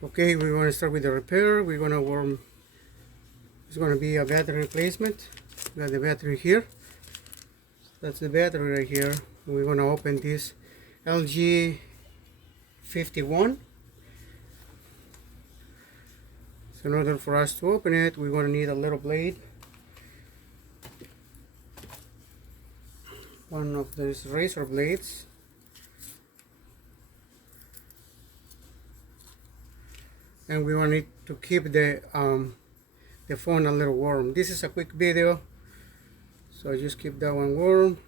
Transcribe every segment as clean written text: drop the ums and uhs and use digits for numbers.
Okay, we're going to start with the repair. We're going to warm. It's going to be a battery replacement. We got the battery here. That's the battery right here. We're going to open this LG 51. So in order for us to open it, we're going to need a little blade. One of those razor blades. And we want it to keep the phone a little warm. This is a quick video, so just keep that one warm.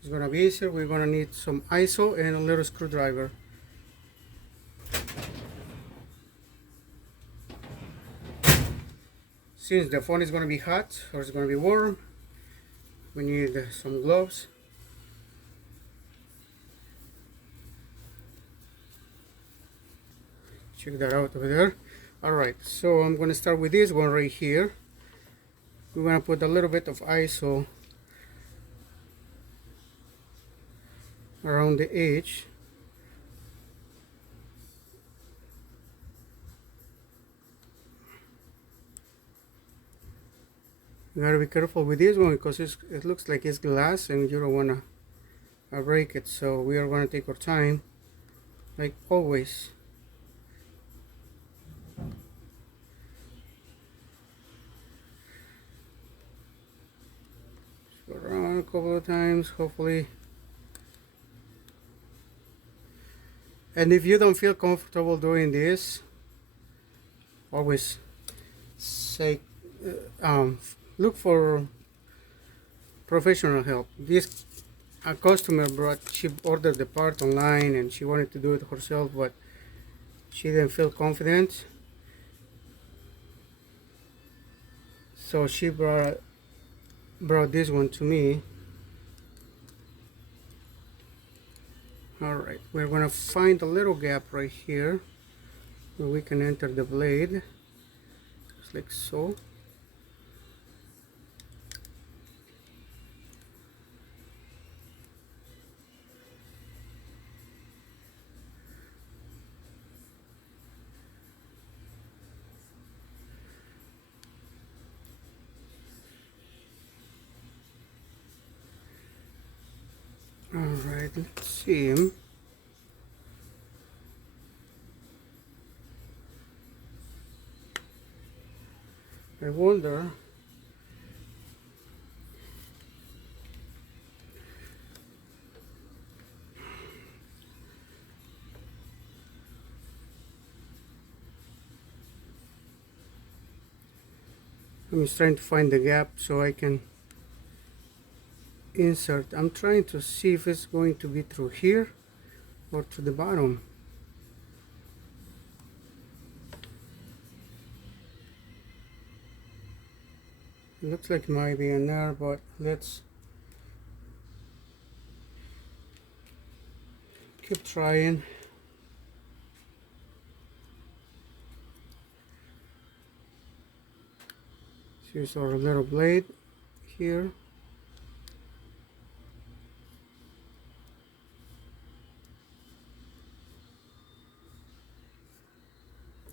It's gonna be easier. We're gonna need some ISO and a little screwdriver. Since the phone is gonna be hot or it's gonna be warm, we need some gloves. Check that out over there. Alright, so I'm gonna start with this one right here. We're gonna put a little bit of ISO around the edge. You gotta be careful with this one because it looks like it's glass and you don't wanna break it. So we are gonna take our time, like always. Go around a couple of times, hopefully. And if you don't feel comfortable doing this, always say, look for professional help. This a customer she ordered the part online and she wanted to do it herself, but she didn't feel confident, so she brought this one to me. Alright, we're gonna find a little gap right here where we can enter the blade, just like so. Alright, let's see. I wonder I'm just trying to find the gap so I can insert. I'm trying to see if it's going to be through here or to the bottom. It looks like it might be in there, but let's keep trying. Here's our little blade here.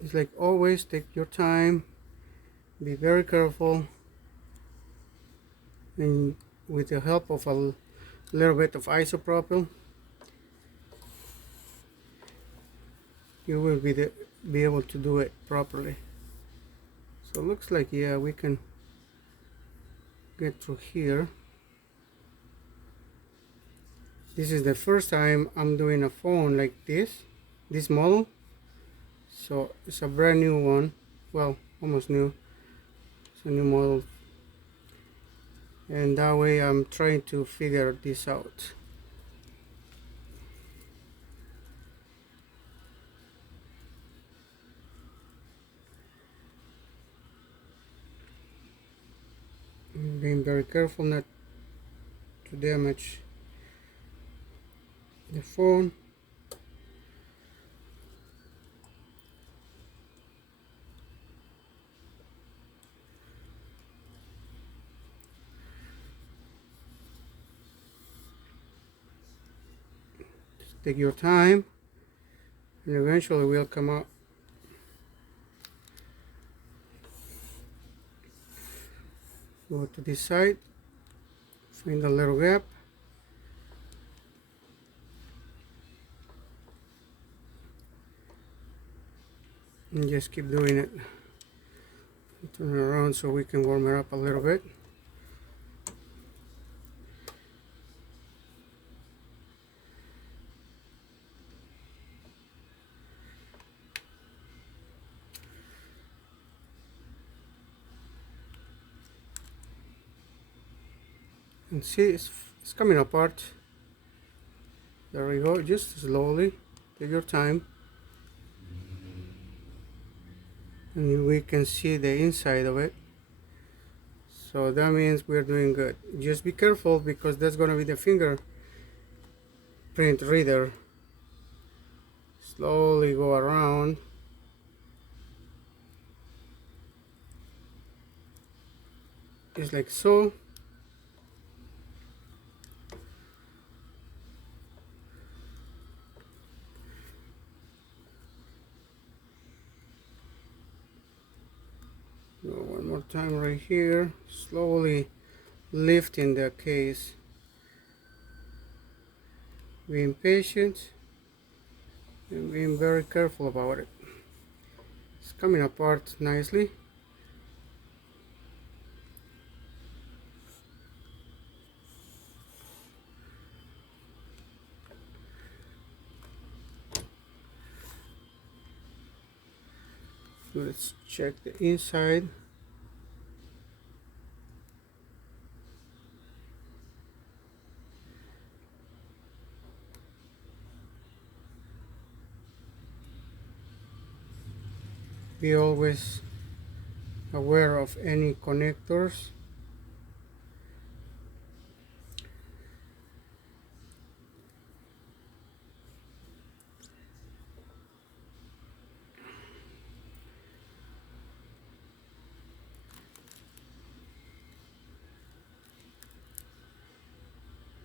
It's like always, take your time, be very careful, and with the help of a little bit of isopropyl, you will be able to do it properly. So it looks like, yeah, we can get through here. This is the first time I'm doing a phone like this model. So it's a brand new one, well, almost new. It's a new model, and that way I'm trying to figure this out. I'm being very careful not to damage the phone. Take your time and eventually we'll come out Go to this side, find a little gap, and just keep doing it. Turn it around so we can warm it up a little bit. And see, it's coming apart. There we go. Just slowly, take your time, and we can see the inside of it. So that means we're doing good. Just be careful because that's going to be the fingerprint reader. Slowly go around. Just like so. Go one more time right here. Slowly lifting the case. Being patient and being very careful about it. It's coming apart nicely. Let's check the inside. Be always aware of any connectors.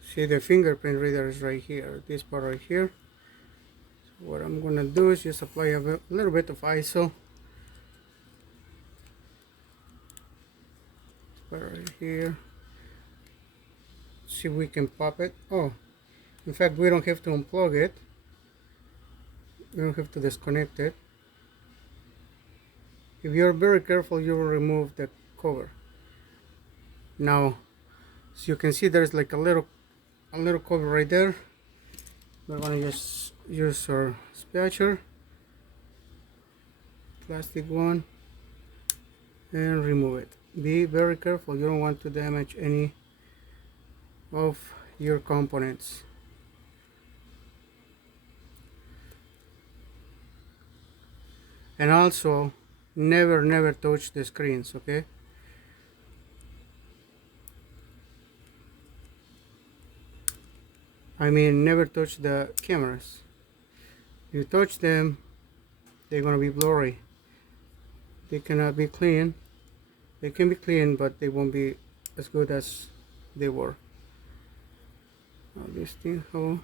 See, the fingerprint reader is right here, this part right here. So what I'm gonna do is just apply a little bit of ISO. Right here. See if we can pop it. Oh, in fact, we don't have to unplug it. We don't have to disconnect it. If you're very careful, you will remove the cover. Now, so you can see there's like a little cover right there. We're gonna just use our spatula, plastic one, and remove it. Be very careful, you don't want to damage any of your components. And also, never touch the screens, okay? I mean, never touch the cameras. If you touch them, they're gonna be blurry. They cannot be clean. They can be clean, but they won't be as good as they were. Now this thing, how?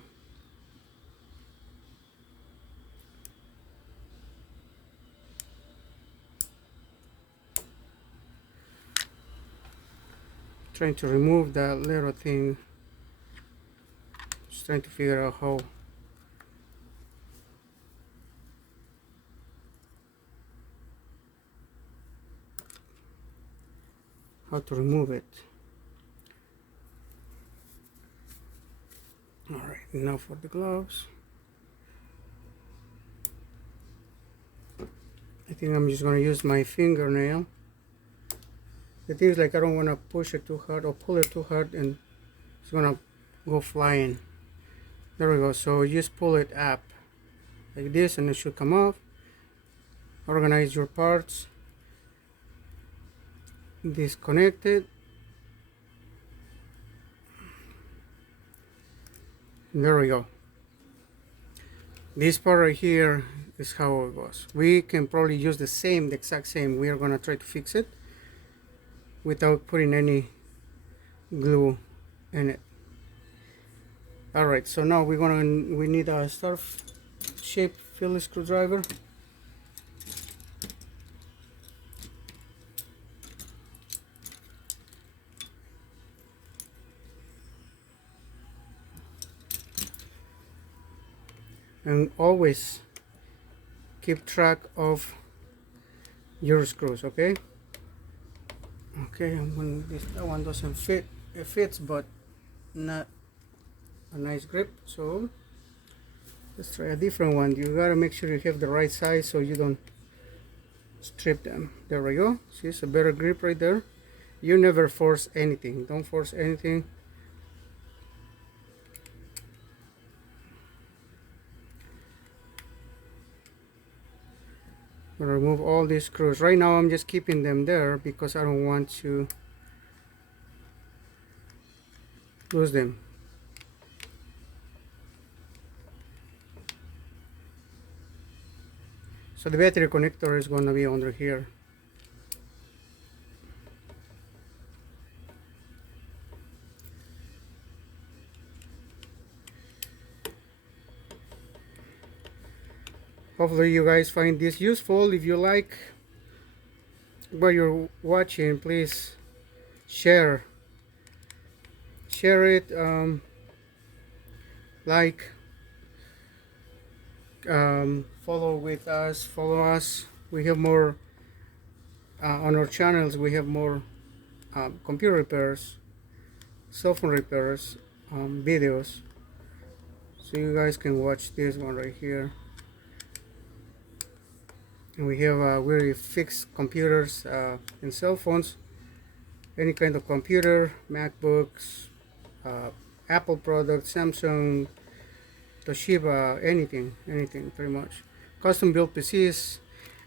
Trying to remove that little thing. Just trying to figure out how to remove it. Alright, now for the gloves. I think I'm just going to use my fingernail. The thing is, like, I don't want to push it too hard or pull it too hard and it's going to go flying. There we go. So you just pull it up like this and it should come off. Organize your parts. Disconnect it. There we go. This part right here is how it goes. We can probably use the exact same. We are going to try to fix it without putting any glue in it. Alright, so now we need a star shaped Phillips screwdriver. and always keep track of your screws. Okay, when that one doesn't fit, it fits but not a nice grip, so let's try a different one. You gotta make sure you have the right size so you don't strip them. There we go. See, it's a better grip right there. You never force anything. Don't force anything. I'm gonna remove all these screws. Right now I'm just keeping them there because I don't want to lose them. So the battery connector is going to be under here. Hopefully you guys find this useful. If you like what you're watching, please share it, like, follow us. We have more on our channels. We have more computer repairs, cell phone repairs, videos, so you guys can watch this one right here. And we have we fix computers and cell phones, any kind of computer, MacBooks, Apple products, Samsung, Toshiba, anything pretty much. Custom built PCs,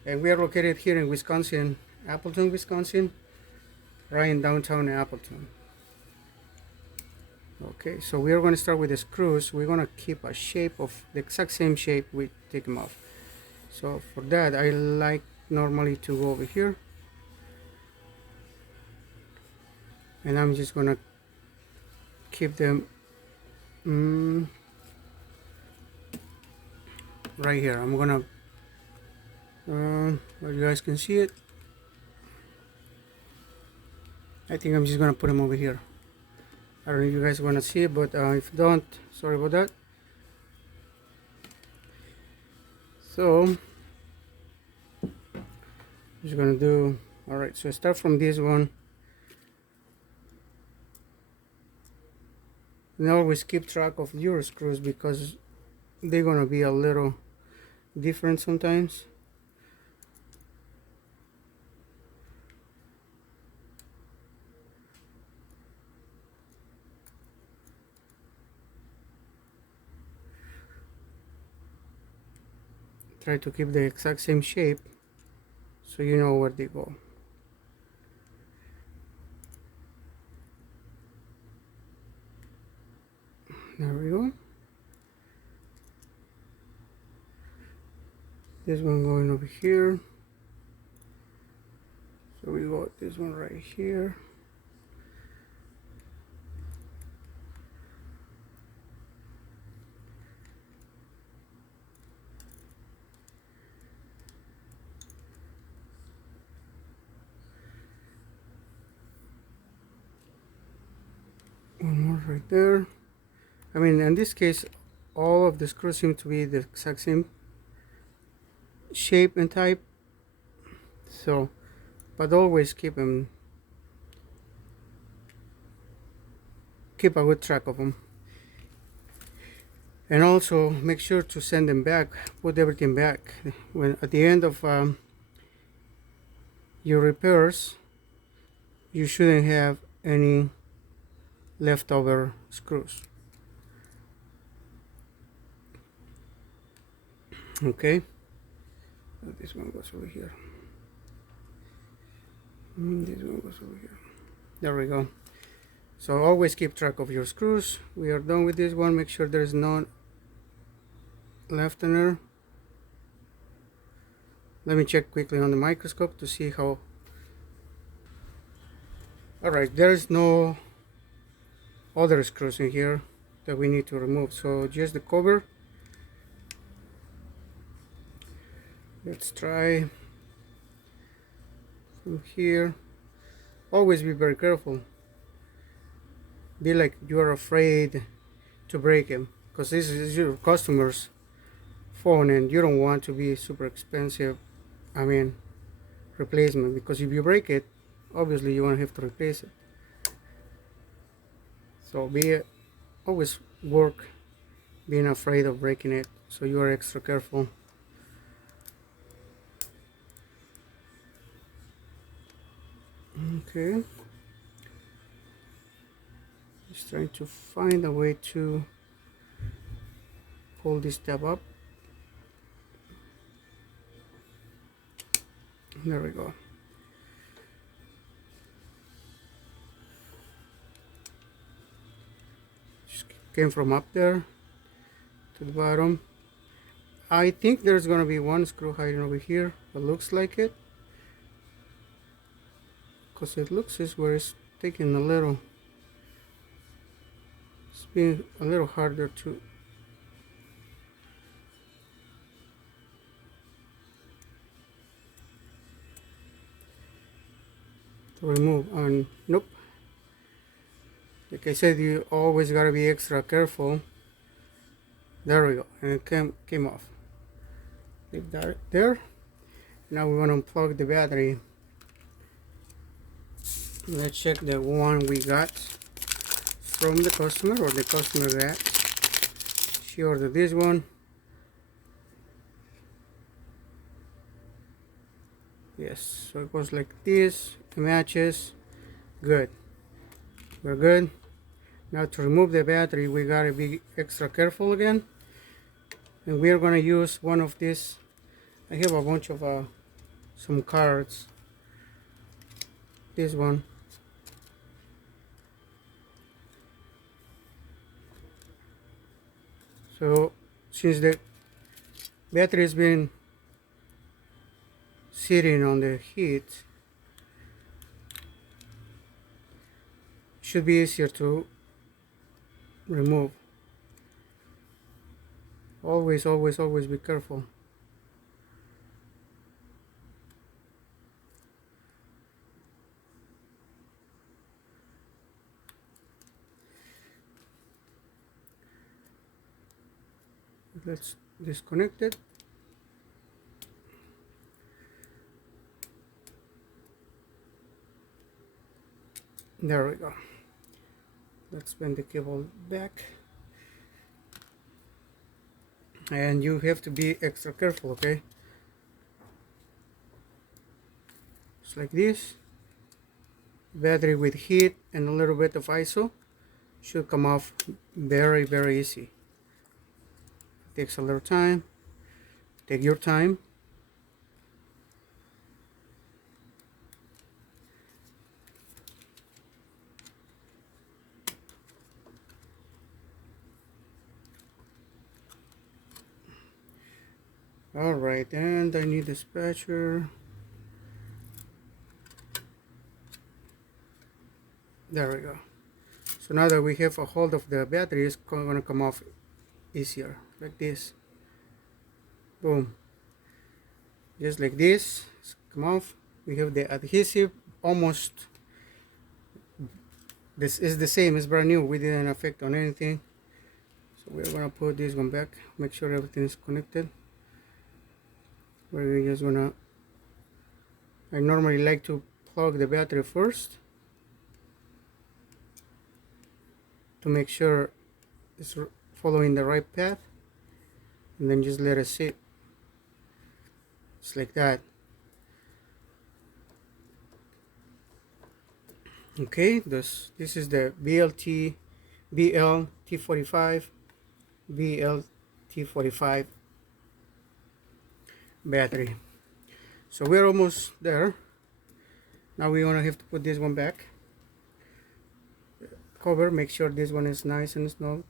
and we are located here in Wisconsin, Appleton, Wisconsin, right in downtown Appleton. Okay, so we are going to start with the screws. We're going to keep a shape of the exact same shape we take them off. So for that, I like normally to go over here, and I'm just going to keep them right here. I'm gonna where you guys can see it. I think I'm just gonna put them over here. I don't know if you guys want to see it, but if you don't, sorry about that. So I'm just gonna do, all right, so start from this one, and always keep track of your screws because they're gonna be a little different sometimes. Try to keep the exact same shape so you know where they go. There we go. This one going over here. So we got this one right here. One more right there. I mean, in this case, all of the screws seem to be the exact same shape and type. So, but always keep a good track of them. And also make sure to send them back, put everything back. When at the end of your repairs, you shouldn't have any leftover screws. Okay, this one goes over here. This one goes over here. There we go. So always keep track of your screws. We are done with this one. Make sure there's none left in there. Let me check quickly on the microscope to see how. Alright, there's no other screws in here that we need to remove, so just the cover. Let's try from here. Always be very careful. Be like you are afraid to break them, because this is your customers phone and you don't want to be super expensive, I mean replacement, because if you break it, obviously you won't have to replace it. So be always work being afraid of breaking it, so you are extra careful. Okay, just trying to find a way to pull this tab up. There we go. Just came from up there to the bottom. I think there's gonna be one screw hiding over here. It looks like it, because it looks as where it's taking a little. It's being a little harder to remove. And nope. Like I said, you always gotta be extra careful. There we go, and it came off. Leave that there. Now we want to unplug the battery. Let's check the one we got from the customer, or the customer got. She ordered this one. Yes, so it goes like this. It matches. Good. We're good. Now to remove the battery, we gotta be extra careful again. And we're gonna use one of these. I have a bunch of some cards. This one. So since the battery has been sitting on the heat, it should be easier to remove. Always, always, always be careful. Let's disconnect it. There we go. Let's bend the cable back. And you have to be extra careful, okay? Just like this. Battery with heat and a little bit of ISO should come off very, very easy. It takes a little time. Take your time. Alright, and I need a spatula. There we go. So now that we have a hold of the battery, it's going to come off easier, like this. Boom. Just like this, it's come off. We have the adhesive almost. This is the same, it's brand new. We didn't affect on anything. So we're going to put this one back, make sure everything is connected. We're just going to, I normally like to plug the battery first, to make sure it's following the right path, and then just let it sit, just like that. Okay, this is the BLT45 battery. So we're almost there. Now we want to have to put this one back. Cover, make sure this one is nice and snug.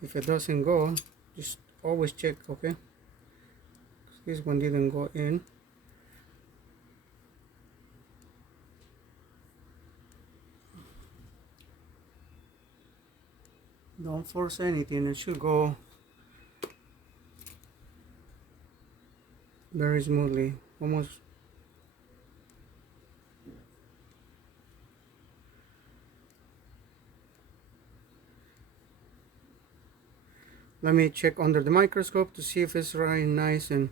If it doesn't go, just always check, okay? This one didn't go in. Don't force anything, it should go very smoothly, almost. Let me check under the microscope to see if it's really nice, and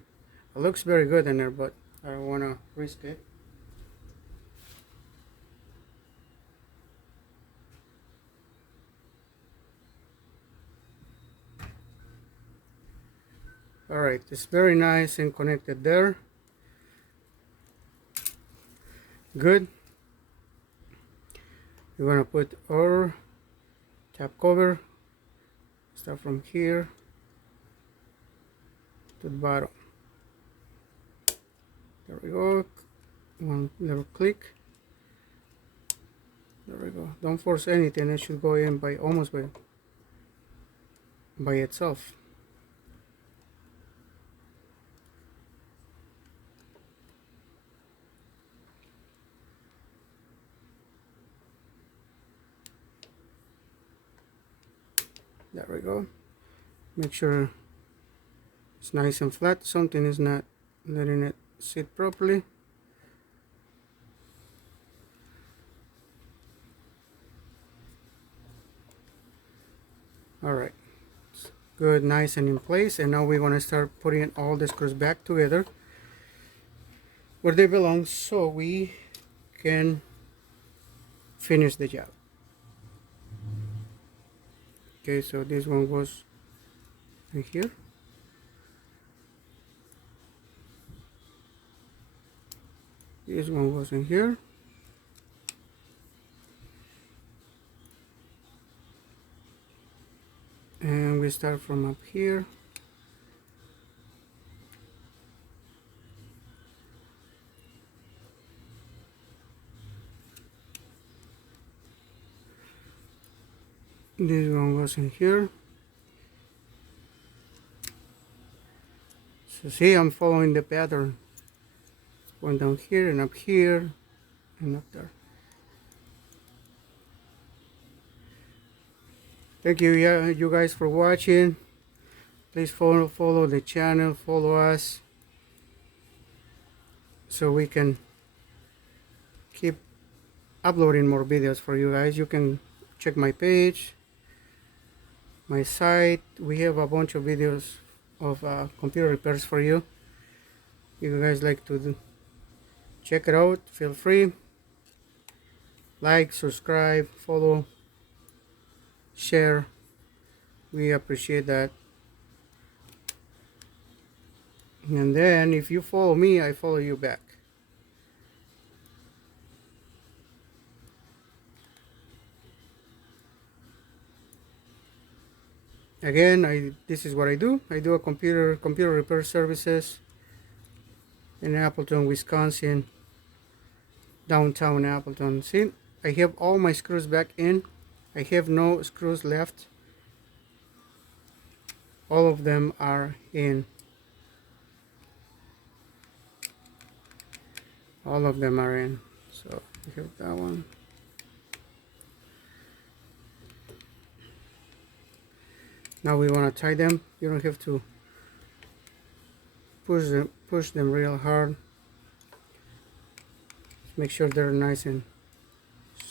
it looks very good in there, but I don't want to risk it. Alright, it's very nice and connected there. Good. We're gonna put our top cover, start from here to the bottom. There we go. One little click. There we go. Don't force anything. It should go in by almost by itself. There we go. Make sure it's nice and flat. Something is not letting it sit properly. Alright, good, nice and in place. And now we want to start putting all the screws back together where they belong, so we can finish the job. Okay, so this one goes right here. This one goes in here. And we start from up here. This one goes in here. So see, I'm following the pattern. Going down here and up here and up there. Thank you, you guys, for watching. Please follow the channel, follow us, so we can keep uploading more videos for you guys. You can check my page, my site. We have a bunch of videos of computer repairs for you. If you guys like to check it out, feel free. Like, subscribe, follow, share. We appreciate that. And then if you follow me, I follow you back. Again, this is what I do. I do a computer repair services in Appleton, Wisconsin, downtown Appleton. See, I have all my screws back in. I have no screws left. All of them are in. All of them are in. So we have that one. Now we want to tie them. You don't have to push them real hard. Just make sure they're nice and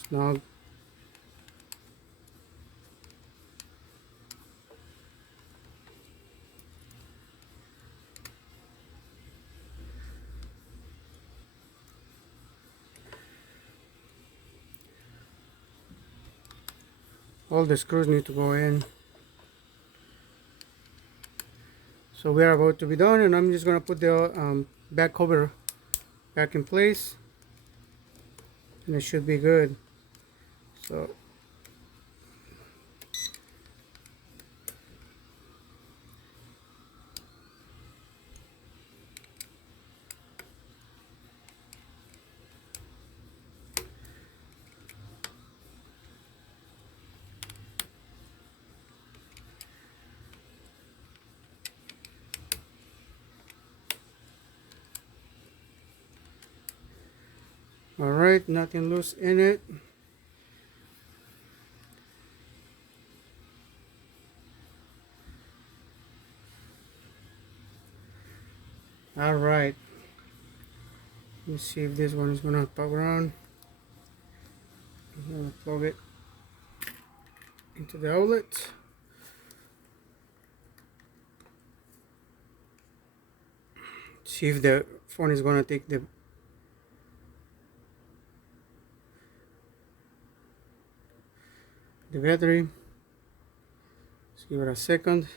snug. All the screws need to go in. So we are about to be done, and I'm just going to put the back cover back in place, and it should be good. So alright, nothing loose in it. Alright, let's see if this one is gonna power on. I'm gonna plug it into the outlet. See if the phone is gonna take the battery. Let's give it a second.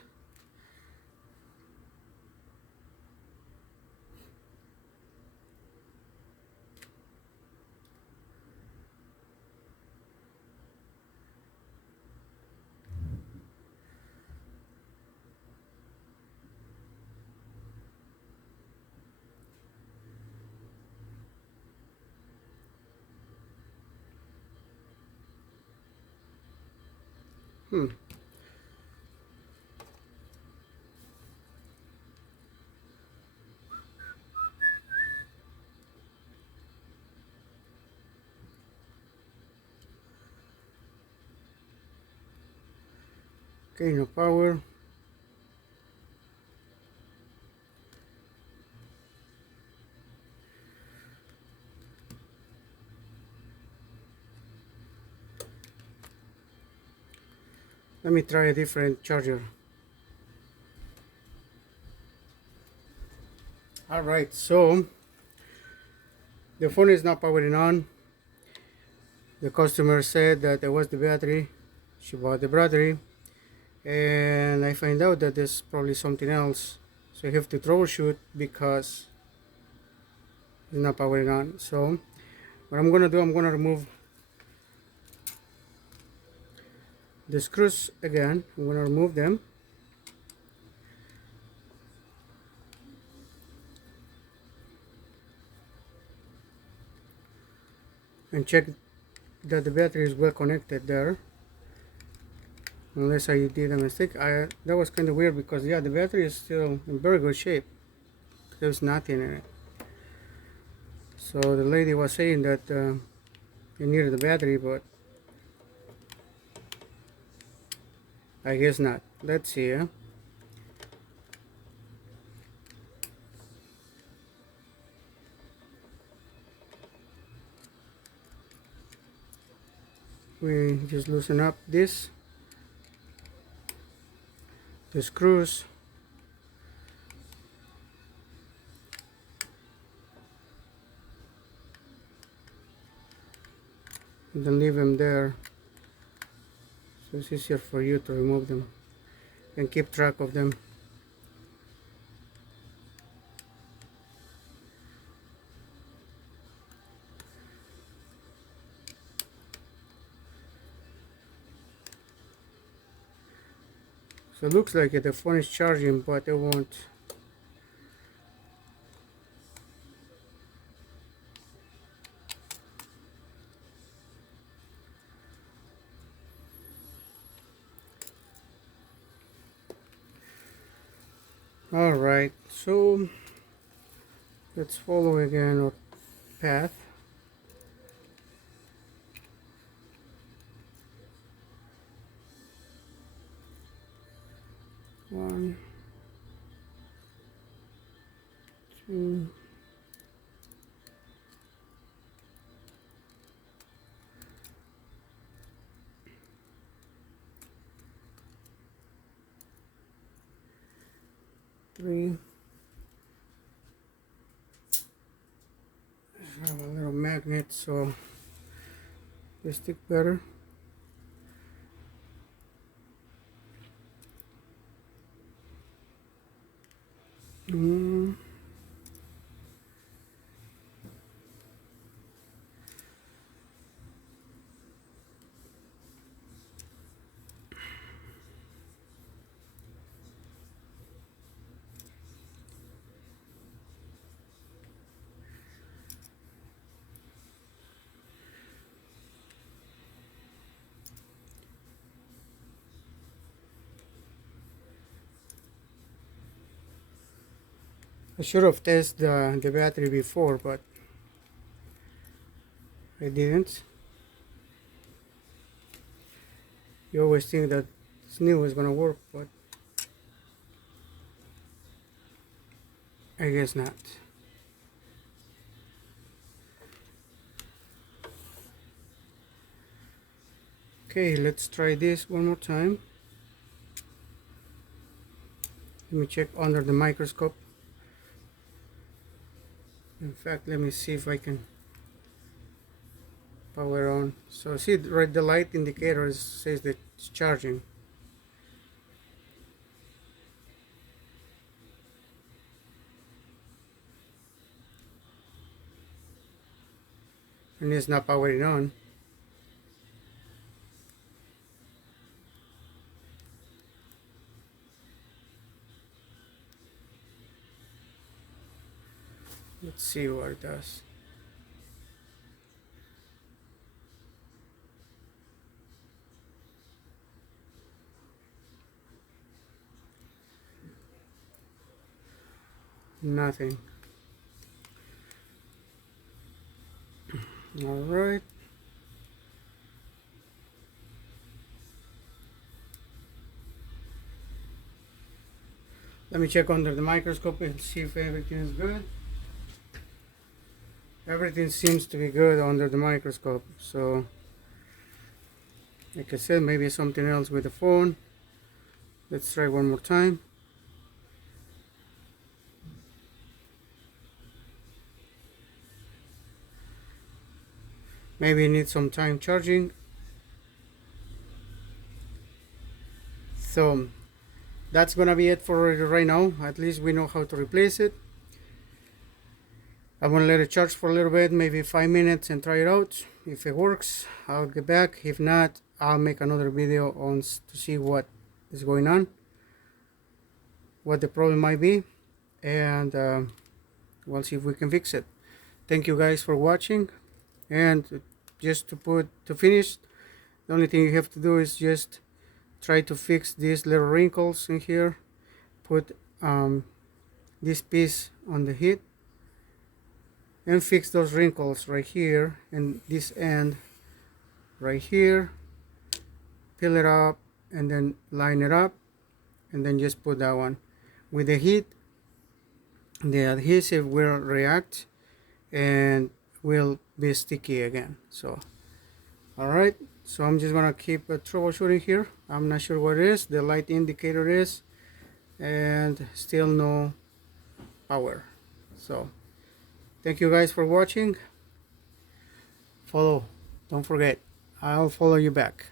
Okay, no power. Let me try a different charger. Alright, so the phone is not powering on. The customer said that it was the battery. She bought the battery, and I find out that there's probably something else. So you have to troubleshoot because it's not powering on. So what I'm gonna do, I'm gonna remove the screws again. I'm gonna remove them. And check that the battery is well connected there, unless I did a mistake. That was kind of weird because yeah, the battery is still in very good shape. There's nothing in it. So the lady was saying that you needed the battery, but I guess not. Let's see. We just loosen up the screws. And then leave them there, so it's easier for you to remove them and keep track of them. So it looks like the phone is charging, but it won't. Alright, so let's follow again our path. One, two, three. I have a little magnet so they stick better. I should have tested the battery before, but I didn't. You always think that it's new is gonna work, but I guess not. Okay, let's try this one more time. Let me check under the microscope. In fact, let me see if I can power on. So see, right, the light indicator says that it's charging. And it's not powering on. Let's see what it does. Nothing. All right. Let me check under the microscope and see if everything is good. Everything seems to be good under the microscope. So, like I said, maybe something else with the phone. Let's try one more time. Maybe it needs some time charging. So that's gonna be it for right now. At least we know how to replace it. I'm gonna let it charge for a little bit, maybe 5 minutes, and try it out. If it works, I'll get back. If not, I'll make another video on to see what is going on, what the problem might be, and we'll see if we can fix it. Thank you guys for watching. And just to finish, the only thing you have to do is just try to fix these little wrinkles in here. Put this piece on the heat and fix those wrinkles right here, and this end right here. Peel it up and then line it up, and then just put that one. With the heat, the adhesive will react and will be sticky again. So alright, so I'm just gonna keep troubleshooting here. I'm not sure what it is. The light indicator is, and still no power. So thank you guys for watching. Follow, don't forget, I'll follow you back.